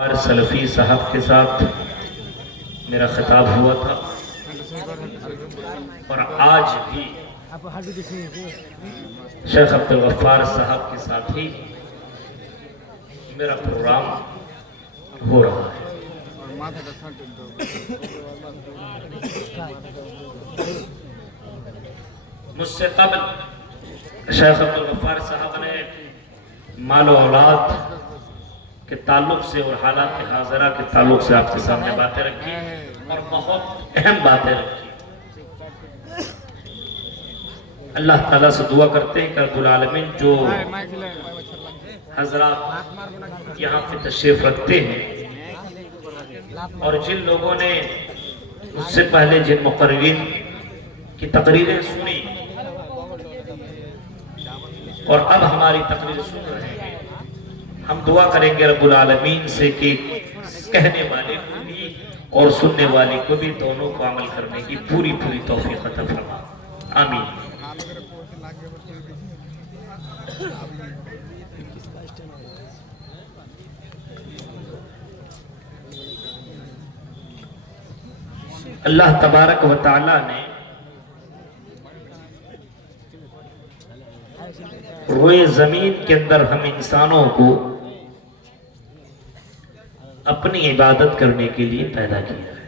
سلفی صاحب کے ساتھ میرا خطاب ہوا تھا اور آج بھی شیخ عبدالغفار صاحب کے ساتھ ہی میرا پروگرام ہو رہا ہے۔ مجھ سے قبل شیخ عبدالغفار صاحب نے مال و اولاد کے تعلق سے اور حالات حاضرہ کے تعلق سے آپ کے سامنے باتیں رکھی اور بہت اہم باتیں رکھی۔ اللہ تعالیٰ سے دعا کرتے ہیں کہ رب العالمین جو حضرات یہاں پہ تشریف رکھتے ہیں اور جن لوگوں نے اس سے پہلے جن مقررین کی تقریریں سنی اور اب ہماری تقریر سن رہے ہیں، ہم دعا کریں گے رب العالمین سے کہ کہنے والے کو بھی اور سننے والے کو بھی دونوں کو عمل کرنے کی پوری توفیق عطا فرما، آمین۔ اللہ تبارک و تعالی نے روئے زمین کے اندر ہم انسانوں کو اپنی عبادت کرنے کے لیے پیدا کیا ہے۔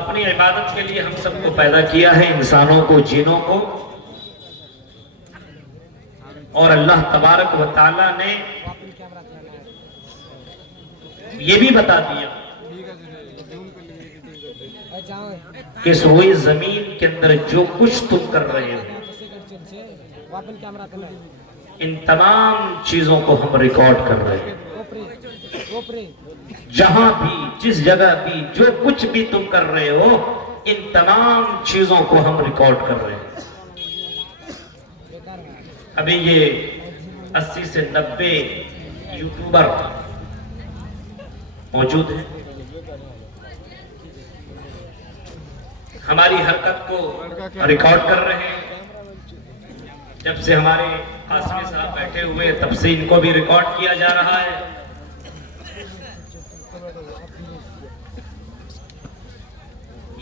اپنی عبادت کے لیے ہم سب کو پیدا کیا ہے، انسانوں کو، جنوں کو، اور اللہ تبارک و تعالی نے یہ بھی بتا دیا کہ اس روئے زمین کے اندر جو کچھ تم کر رہے ہو ان تمام چیزوں کو ہم ریکارڈ کر رہے ہیں۔ جہاں بھی، جس جگہ بھی، جو کچھ بھی تم کر رہے ہو ان تمام چیزوں کو ہم ریکارڈ کر رہے ہیں۔ ابھی یہ 80 سے 90 یوٹیوبر موجود ہیں، ہماری حرکت کو ریکارڈ کر رہے ہیں۔ جب سے ہمارے قاسمی صاحب بیٹھے ہوئے تب سے ان کو بھی ریکارڈ کیا جا رہا ہے۔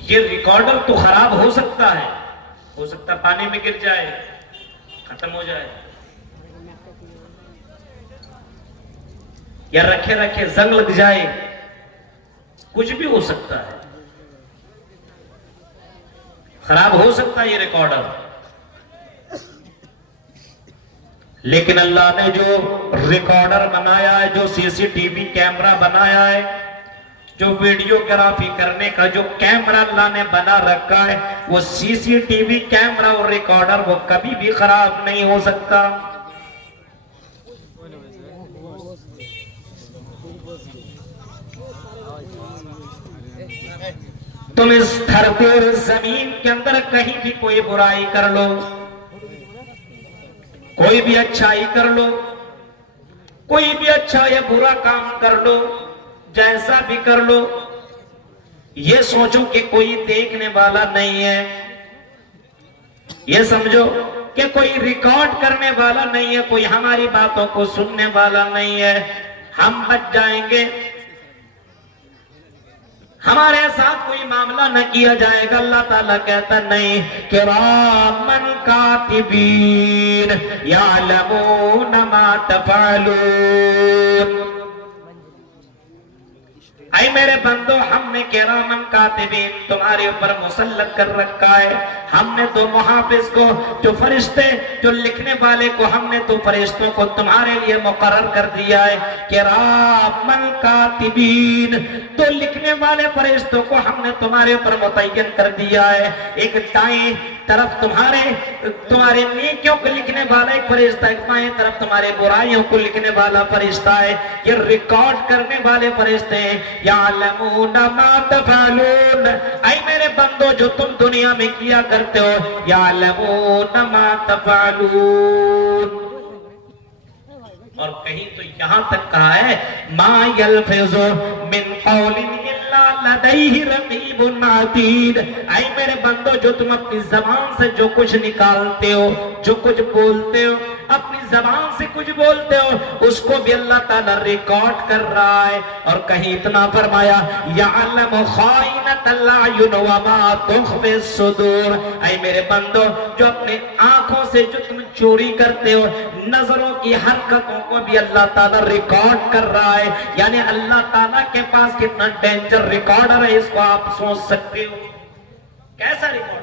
یہ ریکارڈر تو خراب ہو سکتا ہے پانی میں گر جائے، ختم ہو جائے، یا رکھے زنگ لگ جائے، کچھ بھی ہو سکتا ہے، خراب ہو سکتا ہے یہ ریکارڈر۔ لیکن اللہ نے جو ریکارڈر بنایا ہے، جو سی سی ٹی وی کیمرہ بنایا ہے، جو ویڈیو گرافی کرنے کا جو کیمرہ اللہ نے بنا رکھا ہے، وہ سی سی ٹی وی کیمرہ اور ریکارڈر وہ کبھی بھی خراب نہیں ہو سکتا۔ تم اس دھرتی اور زمین کے اندر کہیں بھی کوئی برائی کر لو، کوئی بھی اچھائی کر لو، کوئی بھی اچھا یا برا کام کر لو، جیسا بھی کر لو، یہ سوچو کہ کوئی دیکھنے والا نہیں ہے، یہ سمجھو کہ کوئی ریکارڈ کرنے والا نہیں ہے، کوئی ہماری باتوں کو سننے والا نہیں ہے، ہم بچ جائیں گے، ہمارے ساتھ کوئی معاملہ نہ کیا جائے گا۔ اللہ تعالیٰ کہتا نہیں، کرامن کاتبین یعلمون ما تفعلون۔ اے میرے بندو، ہم نے کرامن کاتبین تمہارے اوپر مسلط کر رکھا ہے، ہم نے تو محافظ کو، جو فرشتے، جو لکھنے والے کو، ہم نے تو فرشتوں کو تمہارے لیے مقرر کر دیا ہے۔ کرامن کاتبین، تو لکھنے والے فرشتوں کو ہم نے تمہارے اوپر متعین کر دیا ہے۔ ایک دائیں طرف تمہارے نیکیوں کو لکھنے والا ایک فرشتہ، ایک بائیں طرف تمہارے برائیوں کو لکھنے والا فرشتہ ہے۔ یہ ریکارڈ کرنے والے فرشتے ہیں۔ یعلمون ما تفعلون، اے میرے بندو جو تم دنیا میں کیا کرتے ہو، یعلمون ما تفعلون۔ اور کہیں تو یہاں تک کہا ہے ما یلفظ من قول اللہ لدیہ رقیب عتید، اے میرے بندو جو تم اپنی زبان سے جو کچھ نکالتے ہو، جو کچھ بولتے ہو، اپنی زبان سے کچھ بولتے ہو، اس کو بھی اللہ تعالیٰ ریکارڈ کر رہا ہے۔ اور کہیں اتنا فرمایا یعلم خائنۃ الاعین وما تخفی الصدور، اے میرے بندو جو اپنے آنکھوں سے جو تم چوری کرتے ہو، نظروں کی حرکتوں کو بھی اللہ تعالیٰ ریکارڈ کر رہا ہے۔ یعنی اللہ تعالیٰ کے پاس کتنا ڈینجر ریکارڈر ہے، اس کو آپ سوچ سکتے ہو کیسا ریکارڈر؟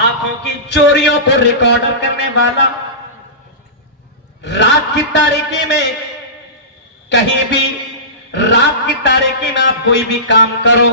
آنکھوں کی چوریوں کو ریکارڈر کرنے والا، رات کی تاریکی میں کہیں بھی، رات کی تاریکی میں آپ کوئی بھی کام کرو،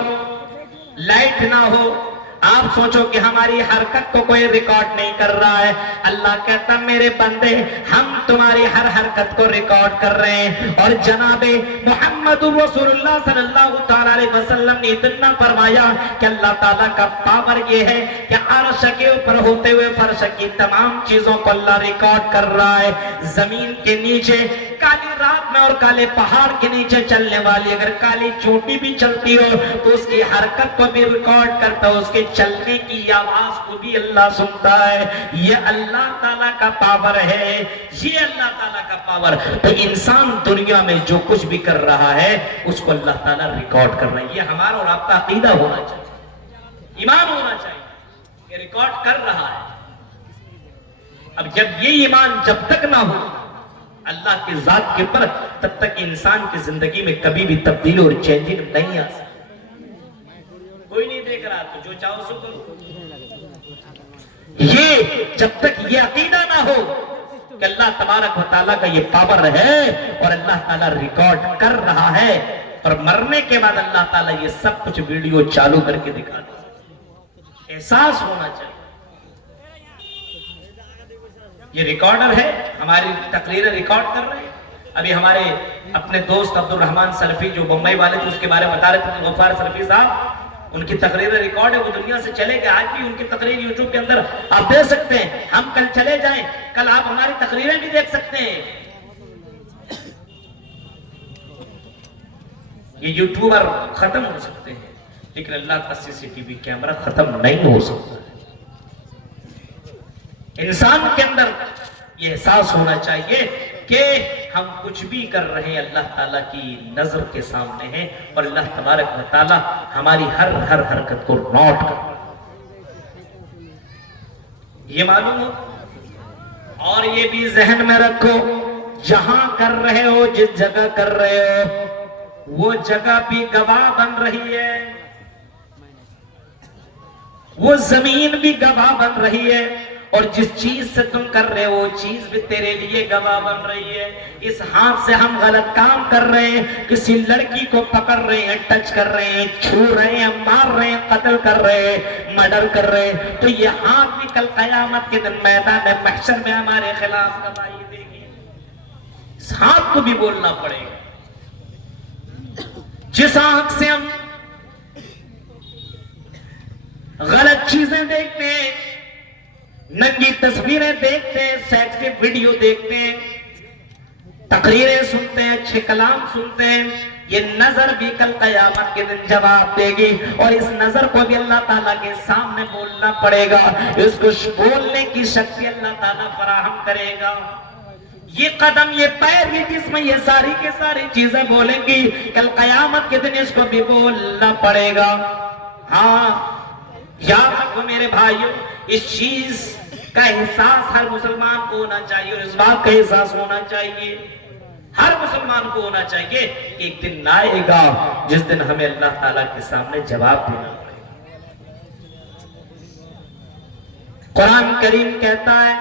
لائٹ نہ ہو، آپ سوچو کہ ہماری حرکت کو کوئی ریکارڈ نہیں کر رہا ہے۔ اللہ کہتا میرے بندے ہم تمہاری ہر حرکت کو ریکارڈ کر رہے ہیں۔ اور جناب محمد رسول اللہ صلی اللہ علیہ وسلم نے اتنا فرمایا کہ اللہ تعالیٰ کا پاور یہ ہے کہ عرش کے اوپر ہوتے ہوئے فرش کی تمام چیزوں کو اللہ ریکارڈ کر رہا ہے۔ زمین کے نیچے کالی رات میں اور کالے پہاڑ کے نیچے چلنے والی اگر کالی چوٹی بھی چلتی ہو تو اس کی حرکت کو بھی ریکارڈ کرتا ہے، اس کے چلنے کی آواز کو بھی اللہ سنتا ہے۔ یہ اللہ تعالیٰ کا پاور ہے، یہ اللہ تعالیٰ کا پاور۔ تو انسان دنیا میں جو کچھ بھی کر رہا ہے اس کو اللہ تعالیٰ ریکارڈ کر رہا ہے۔ یہ ہمارا اور آپ کا عقیدہ ہونا چاہیے، ایمان ہونا چاہیے کہ ریکارڈ کر رہا ہے۔ اب جب یہ ایمان جب تک نہ ہو اللہ کی ذات کے پر، تب تک انسان کی زندگی میں کبھی بھی تبدیلی اور چینجنگ نہیں آ سکتی۔ کوئی نہیں دیکھ رہا تو جو چاہو سو کرو۔ یہ جب تک یہ عقیدہ نہ ہو کہ اللہ تبارک و تعالیٰ کا یہ پاور ہے اور اللہ تعالیٰ ریکارڈ کر رہا ہے، اور مرنے کے بعد اللہ تعالیٰ یہ سب کچھ ویڈیو چالو کر کے دکھا دے، احساس ہونا چاہیے۔ یہ ریکارڈر ہے، ہماری تقریریں ریکارڈ کر رہے ہیں۔ ابھی ہمارے اپنے دوست عبد الرحمن سلفی جو بمبئی والے تھے اس کے بارے میں بتا رہے تھے، غفار سلفی صاحب، ان کی تقریریں ریکارڈ ہے، وہ دنیا سے چلے گئے، آج بھی ان کی تقریر یوٹیوب کے اندر آپ دیکھ سکتے ہیں۔ ہم کل چلے جائیں، کل آپ ہماری تقریریں بھی دیکھ سکتے ہیں۔ یہ یوٹیوبر ختم ہو سکتے ہیں لیکن اللہ کا CCTV کیمرہ ختم نہیں ہو سکتا۔ انسان کے اندر یہ احساس ہونا چاہیے کہ ہم کچھ بھی کر رہے ہیں اللہ تعالیٰ کی نظر کے سامنے ہیں، اور اللہ تبارک و تعالیٰ ہماری ہر حرکت کو نوٹ کر رہا ہے۔ یہ معلوم ہو اور یہ بھی ذہن میں رکھو، جہاں کر رہے ہو، جس جگہ کر رہے ہو، وہ جگہ بھی گواہ بن رہی ہے، وہ زمین بھی گواہ بن رہی ہے، اور جس چیز سے تم کر رہے ہو وہ چیز بھی تیرے لیے گواہ بن رہی ہے۔ اس ہاتھ سے ہم غلط کام کر رہے ہیں، کسی لڑکی کو پکڑ رہے ہیں، ٹچ کر رہے ہیں، چھو رہے ہیں، مار رہے ہیں، قتل کر رہے ہیں، مرڈر کر رہے ہیں، تو یہ ہاتھ بھی کل قیامت کے دن میدان محشر میں ہمارے خلاف گواہی دے گی۔ اس ہاتھ کو بھی بولنا پڑے گا۔ جس آنکھ سے ہم غلط چیزیں دیکھتے ہیں، ننگی تصویریں دیکھتے ہیں، سیکسی ویڈیو دیکھتے ہیں، تقریریں سنتے ہیں، اچھے کلام سنتے ہیں، یہ نظر بھی کل قیامت کے دن جواب دے گی، اور اس نظر کو بھی اللہ تعالیٰ کے سامنے بولنا پڑے گا۔ اس کو بولنے کی شکتی اللہ تعالیٰ فراہم کرے گا۔ یہ قدم، یہ پیر، یہ جسم، یہ ساری کے ساری چیزیں بولیں گی، کل قیامت کے دن اس کو بھی بولنا پڑے گا۔ ہاں یاد رکھو میرے بھائیوں، اس چیز کا احساس ہر مسلمان کو ہونا چاہیے، اور اس بات کا احساس ہونا چاہیے، ہر مسلمان کو ہونا چاہیے کہ ایک دن آئے گا جس دن ہمیں اللہ تعالیٰ کے سامنے جواب دینا پڑے گا۔ قرآن کریم کہتا ہے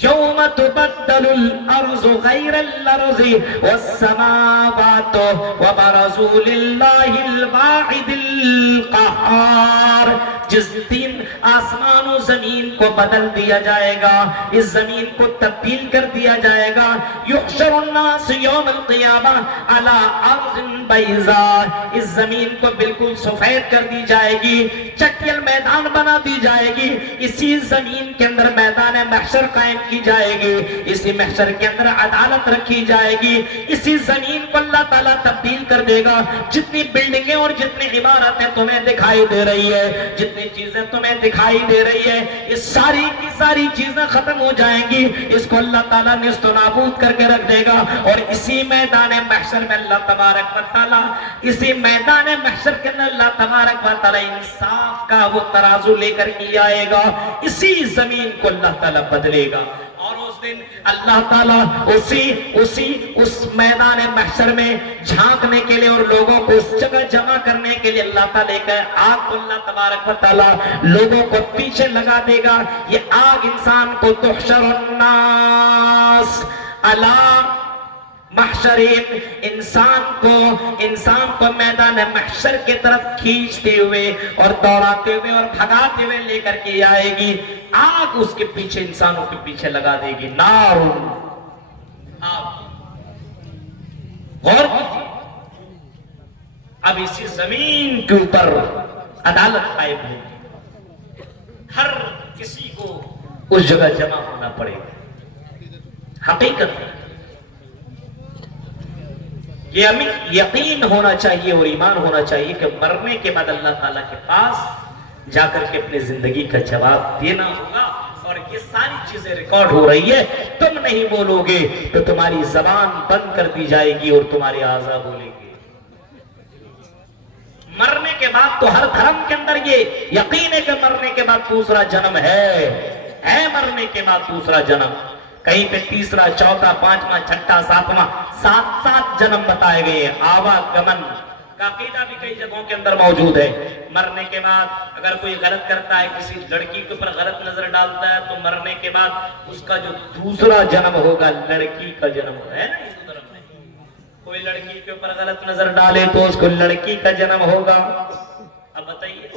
یوم تبدل الارض غیر الارض والسماوات وبرزوا للہ الواحد القہار، جس دن آسمان و زمین کو بدل دیا جائے گا، اس زمین کو تبدیل کر دیا جائے گا، یحشر الناس یوم القیامہ علی ارض بیضاء، اس زمین کو بالکل سفید کر دی جائے گی، चटियल मैदान बना दी जाएगी, इसी जमीन के अंदर मैदान महशर कायम की जाएगी, इसी महशर के अंदर अदालत रखी जाएगी, इसी जमीन को अल्लाह ताला तब्दील कर देगा। जितनी बिल्डिंगें और जितनी इमारतें तुम्हें दिखाई दे रही है, जितनी चीजें तुम्हें दिखाई दे रही है, ये सारी की सारी चीजें खत्म हो जाएंगी, इसको अल्लाह ताला निस्तो नाबूद करके रख देगा। और इसी मैदान महशर में अल्लाह तबारक व तआला, इसी मैदान महशर के अंदर अल्लाह तबारक व तआला इंसाफ का वो तराजू लेकर के आएगा, इसी जमीन को अल्लाह ताला बदलेगा। और उस दिन अल्लाह ताला उस मैदान महशर में झांकने के लिए और लोगों को उस जगह जमा करने के लिए अल्लाह ताला एक आग को अल्लाह तबारक व तआला लोगों को पीछे लगा देगा। ये आग इंसान को तुहशरुन्नास अला महशरीन, इंसान को मैदान महशर की तरफ खींचते हुए और दौड़ाते हुए और भगाते हुए लेकर के आएगी। आग उसके पीछे, इंसानों के पीछे लगा देगी। नारुन, गौर कीजिए, अब इसी जमीन के ऊपर अदालत कायम होगी, हर किसी को उस जगह जमा होना पड़ेगा। हकीकत है ये हमें यकीन होना चाहिए और ईमान होना चाहिए कि मरने के बाद अल्लाह ताला के पास जाकर के अपनी जिंदगी का जवाब देना होगा। और ये सारी चीजें रिकॉर्ड हो रही है, तुम नहीं बोलोगे तो तुम्हारी जबान बंद कर दी जाएगी और तुम्हारे आज़ा बोलेंगे। मरने के बाद तो हर धर्म के अंदर ये यकीन है कि मरने के बाद दूसरा जन्म है मरने के बाद दूसरा जन्म। कहीं पे तीसरा, चौथा, पांचवा, छठा, सातवां, सात जन्म बताए गए हैं। आवागमन का अकीदा भी कई जगहों के अंदर मौजूद है। मरने के बाद अगर कोई गलत करता है, किसी लड़की के ऊपर गलत नजर डालता है, तो मरने के बाद उसका जो दूसरा जन्म होगा लड़की का जन्म है ना। हिंदू धर्म में कोई लड़की के ऊपर गलत नजर डाले तो उसको लड़की का जन्म होगा। अब बताइए,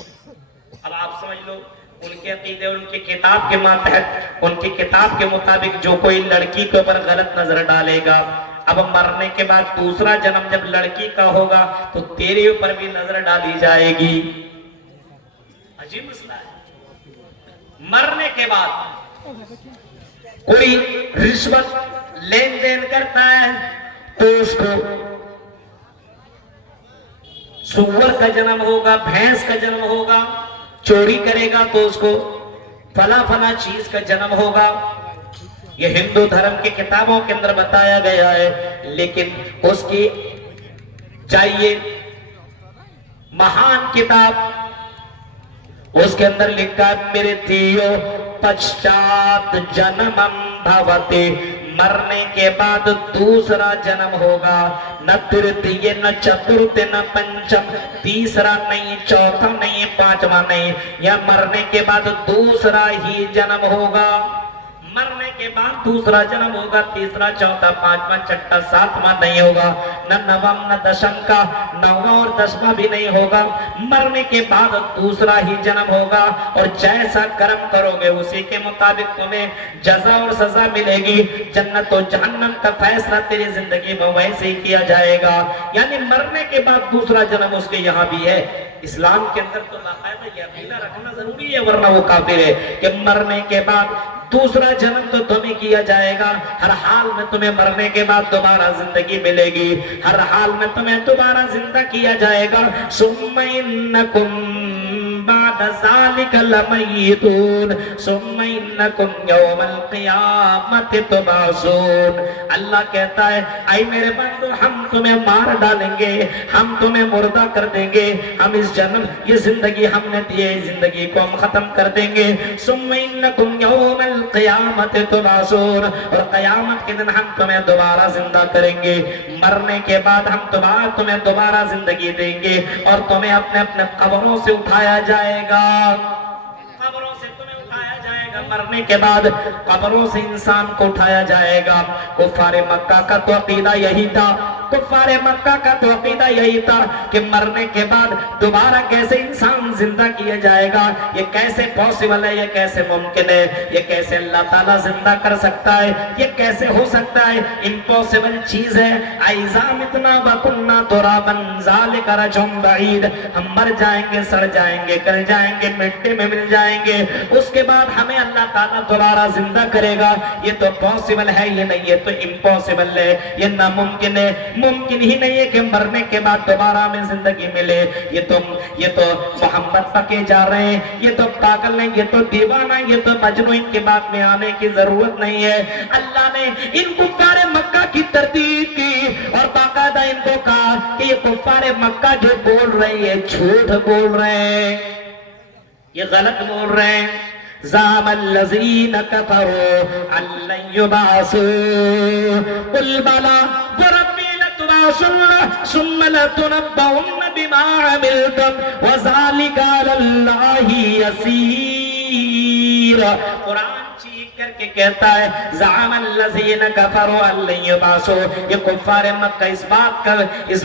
अब आप समझ लो, उनके अकीदे, उनकी किताब के मातहत, उनकी किताब के मुताबिक जो कोई लड़की के ऊपर गलत नजर डालेगा, अब मरने के बाद दूसरा जन्म जब लड़की का होगा तो तेरे ऊपर भी नजर डाली जाएगी। अजीब मसला है। मरने के बाद कोई रिश्वत लेन देन करता है तो उसको सुअर का जन्म होगा, भैंस का जन्म होगा। चोरी करेगा तो उसको फला चीज का जन्म होगा। ये हिंदू धर्म की किताबों के अंदर बताया गया है। लेकिन उसकी चाहिए महान किताब, उसके अंदर लिखा मेरे थियो पश्चात जन्मम भवते, मरने के बाद दूसरा जन्म होगा। न तृतीय, न चतुर्थ, न पंचम, तीसरा नहीं, चौथा नहीं, पांचवा नहीं, या मरने के बाद दूसरा ही जन्म होगा। मरने के बाद दूसरा जन्म होगा, तीसरा, चौथा, पांचवा, छठा, सातवां नहीं होगा, न नवम, न दशम का, नौवां और दसवां भी नहीं होगा। मरने के बाद दूसरा ही जन्म होगा और जैसा कर्म करोगे उसी के मुताबिक तुम्हें जजा और सजा मिलेगी। जन्नत और जहन्नम का फैसला तेरी जिंदगी में वैसे ही किया जाएगा। यानी मरने के बाद दूसरा जन्म उसके यहाँ भी है। इस्लाम के अंदर तो बाकायदा ये अकीदा रखना जरूरी है, वरना वो काफिर है कि मरने के बाद दूसरा जन्म तो तुम्हें किया जाएगा। हर हाल में तुम्हें मरने के बाद दोबारा जिंदगी मिलेगी, हर हाल में तुम्हें दोबारा जिंदा किया जाएगा। सुम्मा इन्नकुम बाद ज़ालिका लमय्यतून सुम्मा इन्नकुम यौमल क़ियामति तुबअसून। अल्लाह कहता है, ऐ मेरे बंदो, हम तुम्हें मार डालेंगे, हम तुम्हें मुर्दा कर देंगे, हम इस जन्म, ये जिंदगी हमने दी है, जिंदगी को हम खत्म कर देंगे। सुम्मा इन्नकुम यौमल क़ियामति तुबअसून, और क़यामत के दिन हम तुम्हें दोबारा जिंदा करेंगे। मरने के बाद हम तुम्हें दोबारा जिंदगी देंगे और तुम्हें अपने अपने कब्रों से उठाया जाएगा। कब्रों से तुम्हें उठाया जाएगा। मरने के बाद कब्रों से इंसान को उठाया जाएगा। कुफारे मक्का का तो अकीदा यही था कुफ्फार मक्का का तो अकीदा यही था कि मरने के बाद दोबारा कैसे इंसान जिंदा किया जाएगा, ये कैसे पॉसिबल है, ये कैसे मुमकिन है, ये कैसे अल्लाह ताला जिंदा कर सकता है, ये कैसे हो सकता है, इम्पॉसिबल चीज है। आइज़ा मितना वकुन्ना तुराबन ज़ालिका रजुम बईद, हम मर जाएंगे, सड़ जाएंगे, गल जाएंगे, मिट्टी में मिल जाएंगे, उसके बाद हमें अल्लाह ताला दोबारा जिंदा करेगा, ये तो पॉसिबल है, ये नहीं, ये तो इम्पॉसिबल है, ये नामुमकिन है, मुमकिन ही नहीं है कि मरने के बाद दोबारा हमें जिंदगी मिले। ये तो मोहम्मद पके जा रहे हैं, ये तो पागल हैं, ये तो दीवाना, ये तो मजनू, इनके बात में आने की जरूरत नहीं है। अल्लाह ने इन कुफ्फारे मक्का की तरतीब की और बाकायदा इनको कहा कि ये कुफ्फारे मक्का जो बोल रही है, झूठ बोल रहे हैं, ये गलत बोल रहे हैं। ज़ामल्लज़ीन कफ़रू अल्लन युबअसू कुल बला वरब्बी लतुबअसुन्न सुम्मा लतुनब्बउन्न बिमा अमिलतुम व ज़ालिका अलल्लाहि यसीर। कुरान चीख करके कहता है ज़ामल्लज़ीन कफ़रू अल्लन युबअसू, ये कुफ्फार मक्का इस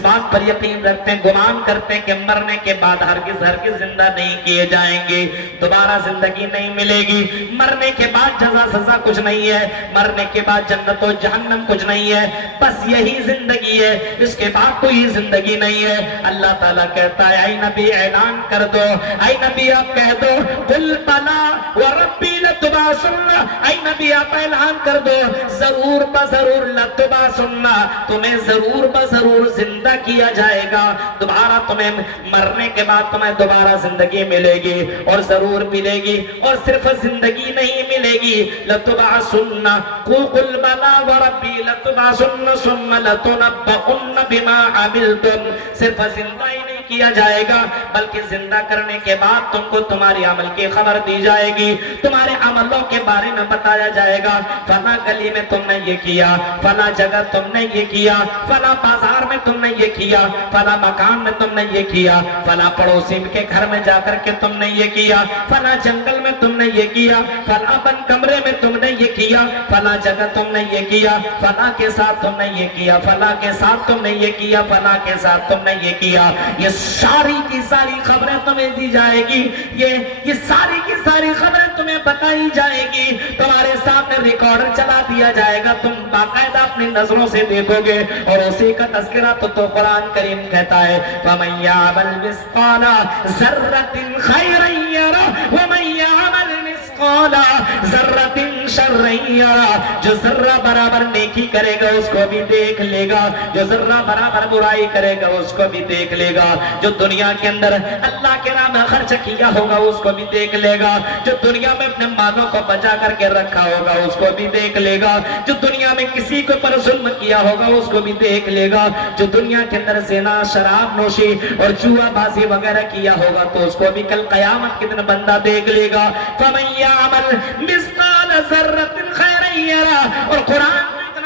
बात पर यकीन रखते हैं, गुमान करते हैं कि मरने के बाद हरगिज़ जिंदा नहीं किए जाएंगे, दोबारा जिंदगी नहीं मिलेगी, मरने के बाद जज़ा सज़ा कुछ नहीं है, मरने के बाद जन्नत और जहन्नम कुछ नहीं है, बस यही जिंदगी है, इसके बाद कोई जिंदगी नहीं है। अल्लाह ताला कहता है ऐ नबी ऐलान कर दो, ऐ नबी आप कह दो कुल बला व रब्बी लतुबअसुन्ना, ऐ नबी आप ऐलान कर दो जरूर बजरूर लतुबअसुन्ना, तुम्हें जरूर बजरूर जिंदा किया जाएगा, दोबारा तुम्हें मरने के बाद तुम्हें दोबारा जिंदगी मिलेगी और जरूर मिलेगी, और सिर्फ जिंदगी नहीं मिलेगी, लतुबअसुन्ना कुल बला व रब्बी लतुबअसुन्ना सुम्मा लतुनब्बउन्न बिमा अमिलतुम, सिर्फ जिंदा ही नहीं किया जाएगा बल्कि जिंदा करने के बाद तुमको तुम्हारी अमल की खबर दी जाएगी, तुम्हारे अमलों के बारे में बताया जाएगा, फला गली में तुमने ये किया, फला जगह तुमने ये किया, फला बाजार में तुमने ये किया, फला मकान में तुमने ये किया, फला पड़ोसी के घर में जाकर के तुमने ये किया, फला जंगल में तुमने ये किया, फला बंद कमरे में तुमने ये किया, फला जगह तुमने ये किया, फला के साथ तुमने ये किया, फला के साथ तुमने ये किया, फला के साथ तुमने ये किया, ये सारी की सारी खबरें तुम्हें दी जाएगी, ये सारी की सारी खबरें तुम्हें बताई जाएगी, तुम्हारे सामने रिकॉर्डर चला दिया जाएगा, तुम बाकायदा अपनी नजरों से देखोगे, और उसी का तज़किरा तो कुरान करीम कहता है फमन यअमल मिस्क़ाला ज़र्रतिन खैरन यरा व मन यअमल मिस्क़ाला ज़र्रतिन शर्रन यरा, जो जर्रा बराबर नेकी करेगा उसको भी देख लेगा, जो जर्रा बराबर बुराई करेगा उसको भी देख लेगा, जो दुनिया के अंदर अल्लाह के नाम में खर्च किया होगा उसको भी देख लेगा, जो दुनिया में अपने मालों को बचा करके रखा होगा उसको भी देख लेगा, जो दुनिया में किसी को पर जुल्म किया होगा उसको भी देख लेगा, जो दुनिया के अंदर ज़िना शराब नोशी और जुआबाजी वगैरह किया होगा तो उसको भी कल क़यामत के दिन बंदा देख लेगा। फमन यअमल मिस्क़ाल ज़र्रतिन खैरन यरा, और कुरान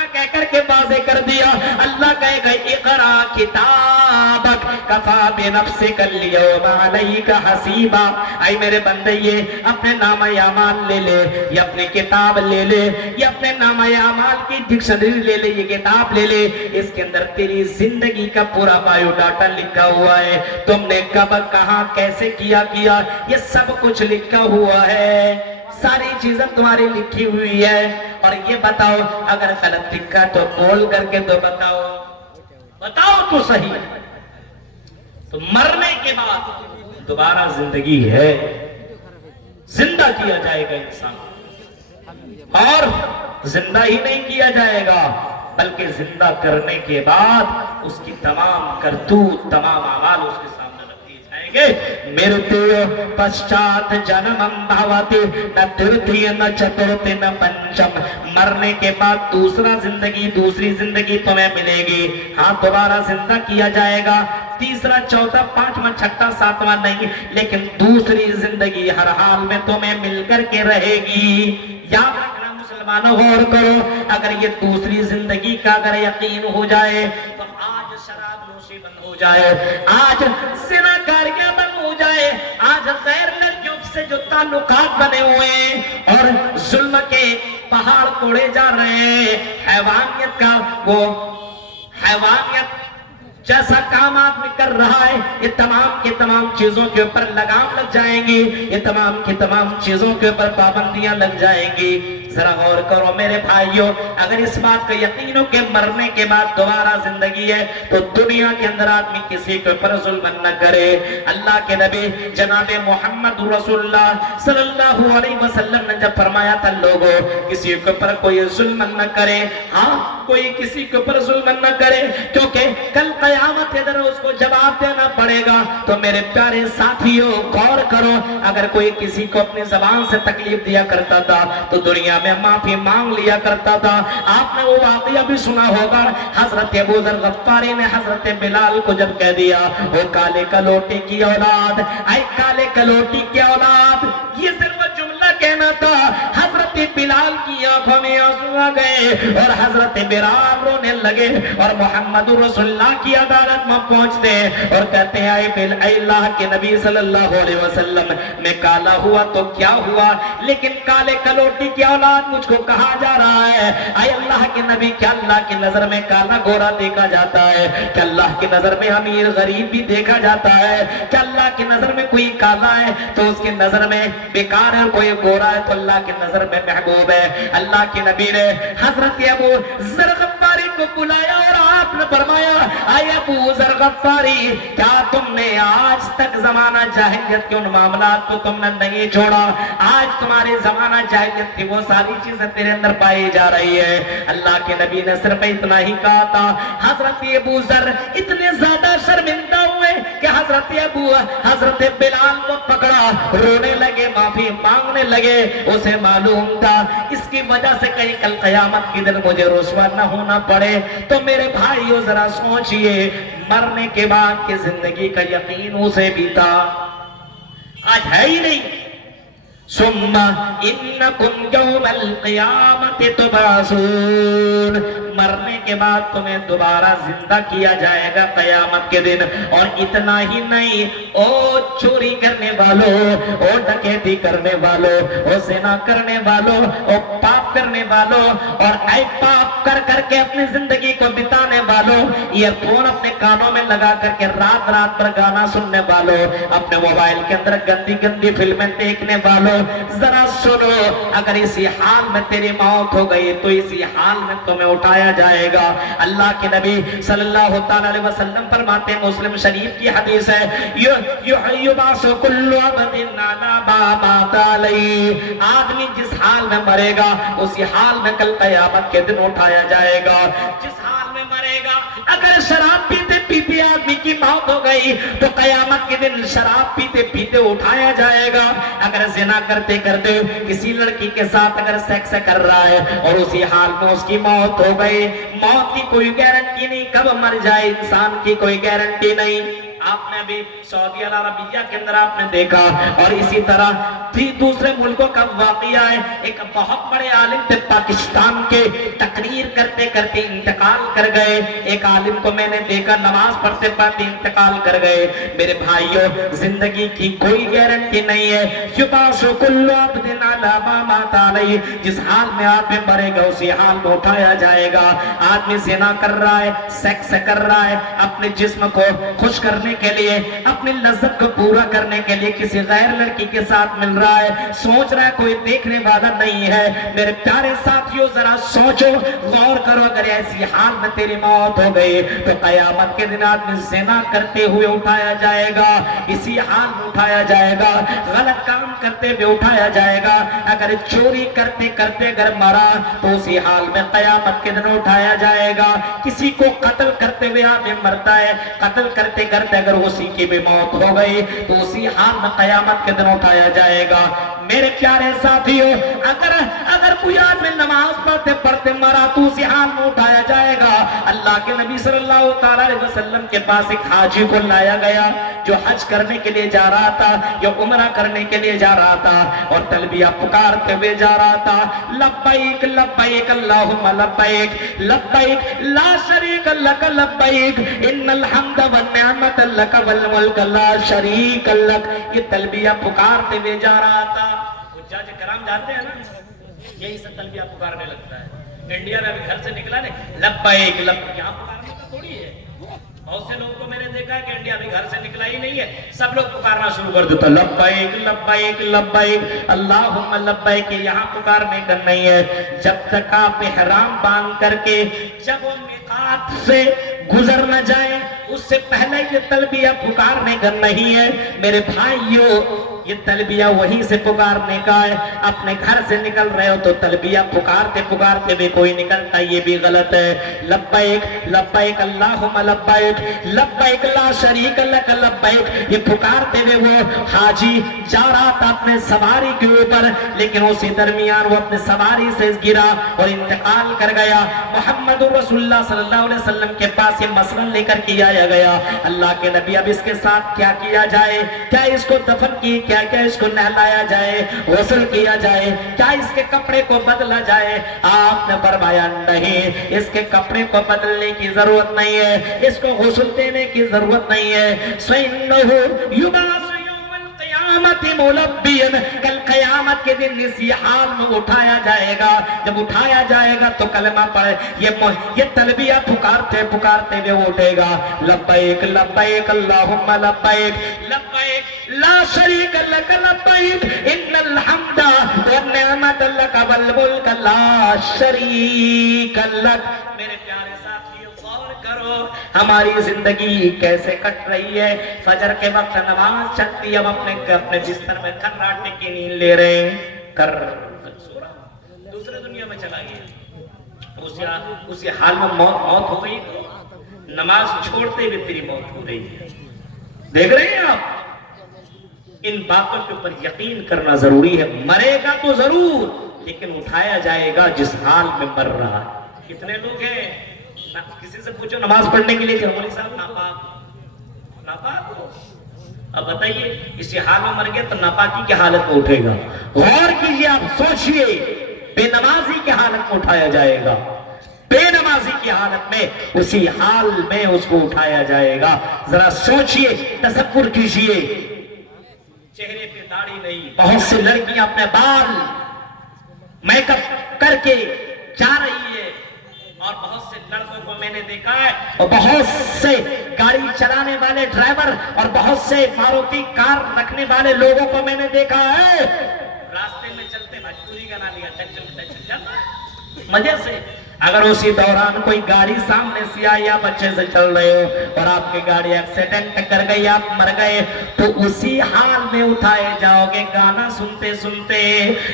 कहकर के वाज़े कर दिया, अल्लाह कहेगा इक़रा किताबक कफ़ा बिनफ़्सिका अल-यौमा अलैका हसीबा, ऐ मेरे बंदे ये अपने नामा-ए-आमाल ले ले, ये अपनी किताब ले ले, ये अपने नामा-ए-आमाल की डिक्शनरी ले ले, ये किताब ले ले, इसके अंदर तेरी जिंदगी का पूरा बायोडाटा लिखा हुआ है, तुमने कब कहां कैसे किया ये सब कुछ लिखा हुआ है, सारी चीजें तुम्हारी लिखी हुई है। और ये बताओ अगर गलत लिखा तो बोल करके तो बताओ तो सही, तो मरने के बाद दोबारा जिंदगी है, जिंदा किया जाएगा इंसान, और जिंदा ही नहीं किया जाएगा बल्कि जिंदा करने के बाद उसकी तमाम करतूत तमाम अमाल उसके सामने रख दिए जाएंगे। मृत्यु पश्चात जन्मम भवति न तृतीय न चतुर्थी न पंचम, मरने के बाद दूसरी जिंदगी तुम्हें मिलेगी, हाँ दोबारा जिंदा किया जाएगा, तीसरा चौथा पांचवा छठा सातवां नहीं, लेकिन दूसरी जिंदगी हर हाल में तुम्हें मिलकर के रहेगी। याद रखना मुसलमानों, गौर करो, अगर ये दूसरी जिंदगी का अगर यकीन हो जाए तो आज शराब नोशी बंद हो जाए, आज ज़िनाकारियां बंद हो जाए, आज गैर लड़कियों से जो ताल्लुकात बने हुए हैं और जुल्म के पहाड़ तोड़े जा रहे हैं, हैवानियत का वो حیوانیت جیسا کام آدمی کر رہا ہے یہ تمام کی تمام چیزوں کے اوپر لگام لگ جائیں گی، یہ تمام کی تمام چیزوں کے اوپر پابندیاں لگ جائیں گی۔ ذرا غور کرو میرے بھائیوں، اگر اس بات کو یقین ہو کہ مرنے کے بعد دوبارہ زندگی ہے تو دنیا کے اندر آدمی کسی کے اوپر ظلم نہ کرے۔ اللہ کے نبی جناب محمد رسول اللہ صلی اللہ علیہ وسلم نے جب فرمایا تھا لوگوں کسی کے اوپر کوئی ظلم نہ کرے، ہاں کوئی کسی کے اوپر ظلم نہ کرے، کیونکہ کل قیامت کے دن اس کو جواب دینا پڑے گا۔ تو میرے پیارے ساتھیوں غور کرو، اگر کوئی کسی کو اپنی زبان سے تکلیف دیا کرتا تھا تو دنیا میں معافی مانگ لیا کرتا تھا۔ آپ نے وہ واقعہ بھی سنا ہوگا، حضرت ابو ذر غفاری نے حضرت بلال کو جب کہہ دیا وہ کالے کلوٹی کی اولاد، اے کالے کلوٹی کی اولاد، یہ صرف جملہ کہنا تھا، حضرت بلال کی آنکھوں میں آنسو آ گئے اور حضرت بلال رونے لگے اور محمد رسول اللہ کی عدالت میں پہنچتے اور کہتے ہیں اے اللہ کے نبی صلی اللہ علیہ وسلم میں کالا ہوا تو کیا ہوا، لیکن کالے کلوٹی کی اولاد مجھ کو کہا جا رہا ہے۔ اے اللہ کے نبی کیا اللہ کی نظر میں کالا گورا دیکھا جاتا ہے؟ کیا اللہ کی نظر میں امیر غریب بھی دیکھا جاتا ہے؟ کیا اللہ کی نظر میں کوئی کالا ہے تو اس کی نظر میں بیکار ہے، کوئی گورا ہے تو اللہ کی نظر میں محبوب ہے؟ اللہ کے نبی نے حضرت ابو ذر غفاری کو بلایا اور آپ نے فرمایا اے ابو ذر غفاری کیا تم نے آج تک زمانہ جاہلیت کے ان معاملات کو تم نے نہیں چھوڑا؟ آج تمہاری زمانہ جاہلیت کی وہ ساری چیزیں تیرے اندر پائی جا رہی ہے۔ اللہ کے نبی نے صرف اتنا ہی کہا تھا۔ حضرت ابو ذر اتنے زیادہ شرمندہ ہوئے کہ حضرت بلال کو پکڑا، رونے لگے، معافی مانگنے لگے۔ اسے معلوم تھا اس کی وجہ سے کہیں کل قیامت کی دن مجھے رسوا نہ ہونا پڑے۔ تو میرے بھائیو ذرا سوچئے، مرنے کے بعد کی زندگی کا یقین اسے بھی تھا، آج ہے ہی نہیں۔ ثم انکم یوم القیامت تبعثون، مرنے کے بعد تمہیں دوبارہ زندہ کیا جائے گا قیامت کے دن۔ اور اتنا ہی نہیں، او چوری کرنے والوں، او ڈکیتی کرنے والوں، او زنا کرنے والوں، او پاپ کرنے والوں، اور اے پاپ کر کر کے اپنی زندگی کو بتانے والوں، ایئر فون اپنے کانوں میں لگا کر کے رات رات پر گانا سننے والوں، اپنے موبائل کے اندر گندی گندی فلمیں دیکھنے والوں، ذرا سنو، اگر اسی حال میں تیری موت ہو گئی تو اسی حال میں تمہیں اٹھایا جائے گا۔ اللہ کے نبی صلی اللہ علیہ وسلم فرماتے ہیں، مسلم شریف کی حدیث ہے، یبعث کل عبد علی ما مات علیہ، آدمی جس حال میں مرے گا اسی حال میں کل قیامت کے دن اٹھایا جائے گا۔ جس حال میں مرے گا، اگر شراب پیتے پیتے آدمی کی موت ہو گئی تو قیامت کے دن شراب پیتے پیتے اٹھایا جائے گا۔ اگر زنا کرتے کرتے کسی لڑکی کے ساتھ اگر سیکس کر رہا ہے اور اسی حال میں اس کی موت ہو گئی، موت کی کوئی گارنٹی نہیں، کب مر جائے انسان کی کوئی گارنٹی نہیں۔ آپ نے ابھی سعودی عربیہ کے اندر آپ نے دیکھا، اور اسی طرح بھی دوسرے ملکوں کا واقعہ ہے، ایک بہت بڑے عالم تھے پاکستان کے، تقریر کرتے کرتے انتقال کر گئے۔ ایک عالم کو میں نے دیکھا نماز پڑھتے پڑھتے انتقال کر گئے۔ میرے بھائیوں، زندگی کی کوئی گارنٹی نہیں ہے۔ یبعث کل عبد علی ما مات علیہ، جس حال میں آدمی مرے گا اسی حال میں اٹھایا جائے گا۔ آدمی زنا کر رہا ہے، سیکس کر رہا ہے، اپنے جسم کو خوش کرنے کے لیے، اپنی لذت کو پورا کرنے کے لیے کسی غیر لڑکی کے ساتھ مل رہا ہے، سوچ رہا ہے کوئی دیکھنے والا نہیں ہے۔ میرے پیارے ساتھیوں ذرا سوچو، غور کرو، اگر ایسی حال میں تیری موت ہو گئی تو قیامت کے دن آدمی زنا کرتے ہوئے اٹھایا جائے گا، اسی حال میں اٹھایا جائے گا، غلط کام کرتے ہوئے اٹھایا جائے گا، اگر چوری کرتے کرتے اگر مرا تو اسی حال میں قیامت کے دن اٹھایا جائے گا۔ کسی کو قتل کرتے ہوئے آدمی مرتا ہے، قتل کرتے کرتے اگر اسی کی بھی موت ہو گئی تو اسی حال میں قیامت کے دن اٹھایا جائے گا۔ میرے پیارے ساتھیوں، اگر کوئی آدمی نماز پڑھتے پڑھتے مرا تو اسی حال میں اٹھایا جائے گا۔ اللہ کے نبی صلی اللہ علیہ وسلم کے پاس ایک حاجی کو لایا گیا جو حج کرنے کے لیے جا رہا تھا یا عمرہ کرنے کے لیے جا رہا تھا، اور تلبیہ پکارتے ہوئے جا رہا تھا، لبیک لبیک اللہم لبیک لبیک لا شریک لک لبیک ان الحمد والنعمت لک والملک لا شریک لک، یہ تلبیہ پکارتے ہوئے جا رہا تھا۔ حجاج کرام جانتے ہیں نا، یہی سب تلبیہ پکارنے لگتا ہے۔ انڈیا میں ابھی گھر سے نکلا نہیں، لبیک لبیک، یہاں پکارنے थोड़ी है। बहुत से लोगों को मैंने देखा है कि इंडिया में घर से निकला ही नहीं है, सब लोग पुकारना शुरू कर देता, लब्बैक लब्बैक लब्बैक अल्लाहुम्मा लब्बैक। यहाँ पुकारने का नहीं है। जब तक आप इहराम बांध करके जब वो मिकात से गुजर न जाए, उससे पहले ये तलबिया पुकारने का नहीं है मेरे भाइयों। ये तलबिया वहीं से पुकारने का है। अपने घर से निकल रहे हो तो तलबिया पुकारते पुकारते भी कोई निकलता, ये भी गलत है। लब्बैक लब्बैक अल्लाहुम्मा लब्बैक लब्बैक ला शरीक लक लब्बैक। ये पुकारते हुए वो हाजी जा रहा था अपने सवारी के ऊपर, लेकिन उसी दरमियान वो अपने सवारी से गिरा और इंतकाल कर गया। मोहम्मद रसूलुल्लाह सल्लल्लाहु अलैहि वसल्लम के पास ये मसला लेकर के आया गया, अल्लाह के नबी अब इसके साथ क्या किया जाए? क्या इसको दफन की, क्या क्या इसको नहलाया जाए, गुस्ल किया जाए, क्या इसके कपड़े को बदला जाए? आपने फरमाया नहीं, इसके कपड़े को बदलने की जरूरत नहीं है, इसको गुस्ल देने की जरूरत नहीं है। स्वइन्नहु युबासु यौमल क़ियामति मुलब्बियन। कल क़यामत के दिन इसी हाल में उठाया जाएगा। जब उठाया जाएगा तो कलमा पढ़े, ये तलबिया पुकारते पुकारते हुए उठेगा, लब्बैक लब्बैक अल्लाहुम्मा लब्बैक लब्बैक ला शरीक लक लब्बैक इन्नल हम्दा व निअमत लक वल मुल्क ला शरीक लक। मेरे प्यारे साथियों, गौर करो हमारी जिंदगी कैसे कट रही है। फजर के वक्त नमाज चलती, अब अपने बिस्तर में खर्राटे की नींद ले रहे हैं, कर दूसरे दुनिया में चला गया। उसी हाल में मौत हो गई तो नमाज छोड़ते हुए तेरी मौत हो गई है। देख रहे हैं आप, इन बातों के ऊपर यकीन करना जरूरी है। मरेगा तो जरूर, लेकिन उठाया जाएगा जिस हाल में मर रहा है। कितने लोग हैं, किसी से पूछो नमाज पढ़ने के लिए, मौलवी साहब नापाक हो। अब बताइए, इसी हाल में मर गया तो नापाकी की हालत में उठेगा। गौर कीजिए, आप सोचिए, बेनमाजी की हालत में उठाया जाएगा, बेनमाजी की हालत में उसी हाल में उसको उठाया जाएगा। जरा सोचिए, तसव्वुर कीजिए। चेहरे पे दाढ़ी नहीं, बहुत सी लड़कियां अपने बाल मेकअप करके जा रही है, और बहुत से लड़कों को मैंने देखा है, और बहुत से गाड़ी चलाने वाले ड्राइवर और बहुत से मारुति कार रखने वाले लोगों को मैंने देखा है, रास्ते में चलते भोजपुरी गाना लिया, चल जाता मजे से। अगर उसी दौरान कोई गाड़ी सामने से आई, आप अच्छे से चल रहे हो और आपकी गाड़ी एक्सीडेंट कर गई, आप मर गए, तो उसी हाल में उठाए जाओगे गाना सुनते सुनते।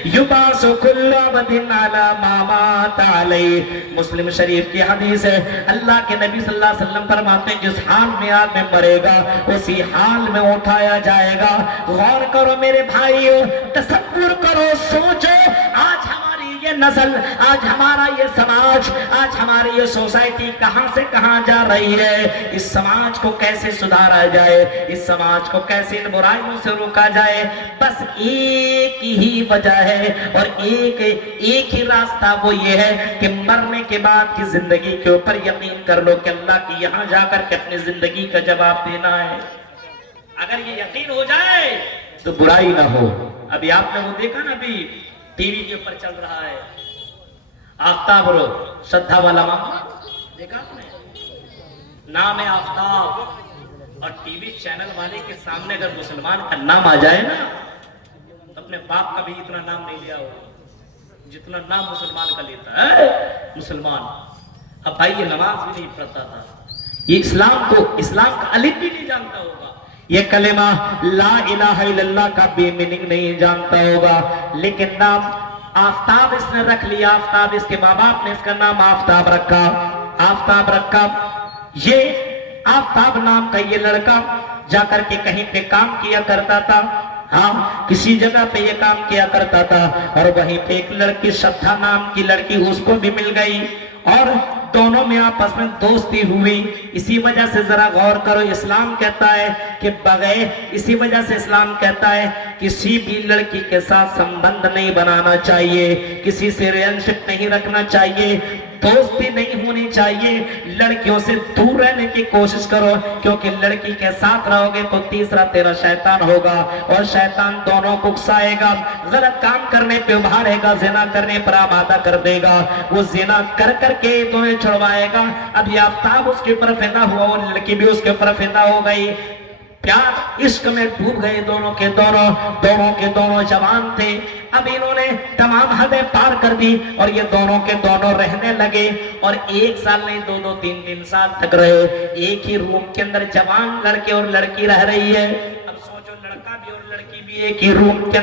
युबासु कुल्लु अब्दिन अला मा मात अलैहि। मुस्लिम शरीफ की हदीस है, अल्लाह के नबी सल्लल्लाहु अलैहि वसल्लम फरमाते हैं, जिस हाल में आदमी मरेगा उसी हाल में उठाया जाएगा। गौर करो मेरे भाइयों, तसव्वुर करो, सोचो, आज हमारी ये नस्ल, आज हमारा ये समाज, आज हमारी ये सोसाइटी कहां से कहां जा रही है। इस समाज को कैसे सुधारा जाए, इस समाज को कैसे इन बुराइयों से रोका जाए, बस एक ही वजह है और एक ही रास्ता, वो ये है कि मरने के बाद की जिंदगी के ऊपर यकीन कर लो कि अल्लाह की यहां जाकर के अपनी जिंदगी का जवाब देना है। अगर ये यकीन हो जाए तो बुराई ना हो। अभी आपने वो देखा ना, अभी टीवी के ऊपर चल रहा है आफ्ताब रो, श्रद्धा वाला मामा, देखा आपने? नाम है आफ्ताब, और टीवी चैनल वाले के सामने अगर मुसलमान का नाम आ जाए ना, तो अपने बाप का भी इतना नाम नहीं लिया होगा जितना नाम मुसलमान का लेता है मुसलमान। अब भाई ये नमाज भी नहीं पढ़ता था, ये इस्लाम का अलिफ भी नहीं जानता होगा, ये कलेमा ला इलाहा इल्लल्लाह का बेमीनिंग नहीं जानता होगा, लेकिन नाम आफ्ताब इसने रख लिया। आफ्ताब, इसके माँ बाप ने इसका नाम आफ्ताब रखा, आफ्ताब रखा। ये आफ्ताब नाम का ये लड़का जाकर के कहीं पे काम किया करता था, हाँ किसी जगह पे ये काम किया करता था, और वहीं पे एक लड़की, श्रद्धा नाम की लड़की, उसको भी मिल गई और दोनों में आपस में दोस्ती हुई। इसी वजह से जरा गौर करो, इस्लाम कहता है کہ بغیر اسی وجہ سے اسلام کہتا ہے کسی بھی لڑکی کے ساتھ سمبند نہیں بنانا چاہیے، کسی سے ریلیشنشپ نہیں رکھنا چاہیے، دوستی نہیں ہونی چاہیے، لڑکیوں سے دور رہنے کی کوشش کرو، کیونکہ لڑکی کے ساتھ رہو گے تو تیسرا تیرا شیطان ہوگا، اور شیطان دونوں کو اکسائے گا، غلط کام کرنے پہ ابھارے گا، زنا کرنے پر آمادہ کر دے گا، وہ زنا کر کر کے تمہیں چھڑوائے گا۔ اب یہ آفتاب اس کے اوپر فدا ہوا اور لڑکی بھی اس کے اوپر فدا ہو گئی، پیار عشق میں ڈوب گئے، دونوں کے دونوں جوان تھے۔ اب انہوں نے تمام حدیں پار کر دی اور یہ دونوں کے دونوں رہنے لگے، اور 1 سال نہیں 2 3 سال تک رہے، ایک ہی روم کے اندر جوان لڑکے اور لڑکی رہ رہی ہے۔ اب سوچو، لڑکا بھی اور لڑکی بھی ایک ہی روم کے